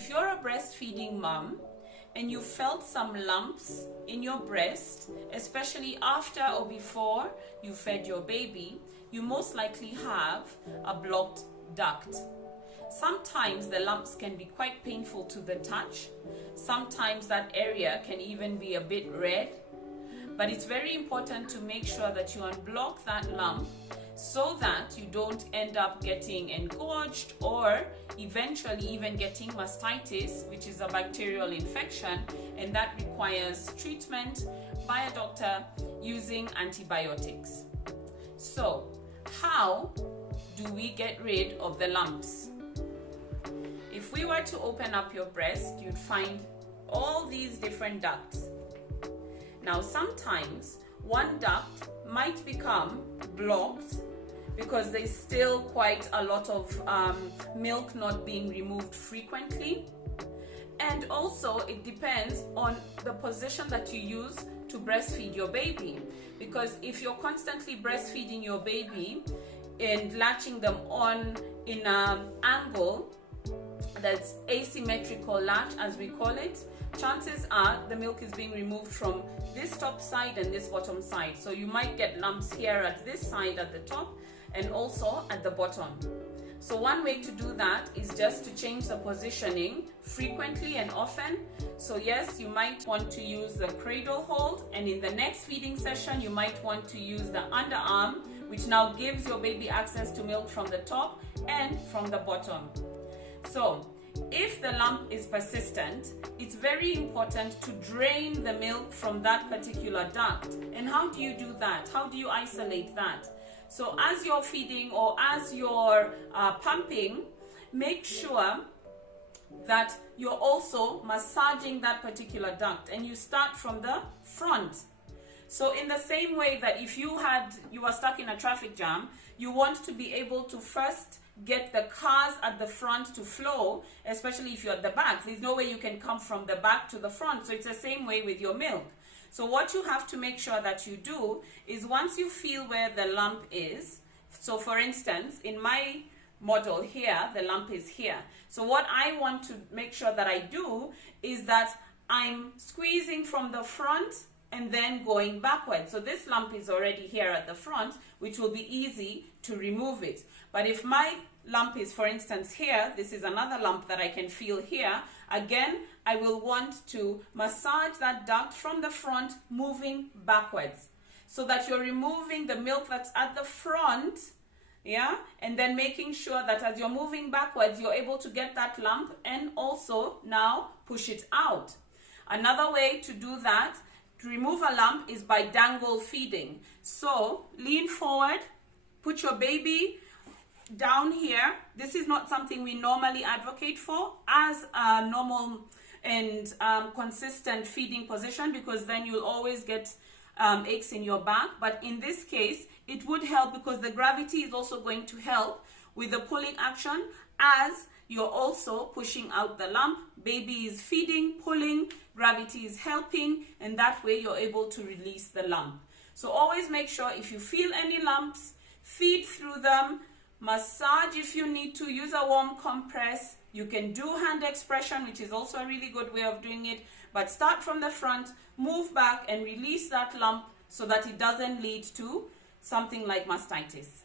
if you're a breastfeeding mom and you felt some lumps in your breast, especially after or before you fed your baby, you most likely have a blocked duct. Sometimes the lumps can be quite painful to the touch. Sometimes that area can even be a bit red. But it's very important to make sure that you unblock that lump so that you don't end up getting engorged or eventually even getting mastitis, which is a bacterial infection, and that requires treatment by a doctor using antibiotics. So, how do we get rid of the lumps? If we were to open up your breast, you'd find all these different ducts. Now, sometimes one duct might become blocked because there's still quite a lot of milk not being removed frequently. And also it depends on the position that you use to breastfeed your baby. Because if you're constantly breastfeeding your baby and latching them on in an angle that's asymmetrical latch, as we call it, chances are the milk is being removed from this top side and this bottom side. So you might get lumps here at this side at the top and also at the bottom. So one way to do that is just to change the positioning frequently and often. So yes, you might want to use the cradle hold, and in the next feeding session you might want to use the underarm, which now gives your baby access to milk from the top and from the bottom. So if the lump is persistent, it's very important to drain the milk from that particular duct. And how do you do that? How do you isolate that? So as you're feeding or as you're pumping, make sure that you're also massaging that particular duct, and you start from the front. So in the same way that if you were stuck in a traffic jam, you want to be able to first get the cars at the front to flow, especially if you're at the back. There's no way you can come from the back to the front. So it's the same way with your milk. So what you have to make sure that you do is, once you feel where the lump is, so for instance, in my model here, the lump is here. So what I want to make sure that I do is that I'm squeezing from the front and then going backwards. So this lump is already here at the front, which will be easy to remove it. But if my lump is, for instance, here, this is another lump that I can feel here, again, I will want to massage that duct from the front, moving backwards, so that you're removing the milk that's at the front, yeah, and then making sure that as you're moving backwards, you're able to get that lump and also now push it out. Another way to do that, to remove a lump, is by dangle feeding. So lean forward, put your baby down here. This is not something we normally advocate for as a normal and consistent feeding position, because then you'll always get aches in your back. But in this case, it would help because the gravity is also going to help with the pulling action as you're also pushing out the lump. Baby is feeding, pulling, gravity is helping, and that way you're able to release the lump. So always make sure if you feel any lumps, feed through them, massage if you need to, use a warm compress. You can do hand expression, which is also a really good way of doing it, but start from the front, move back and release that lump so that it doesn't lead to something like mastitis.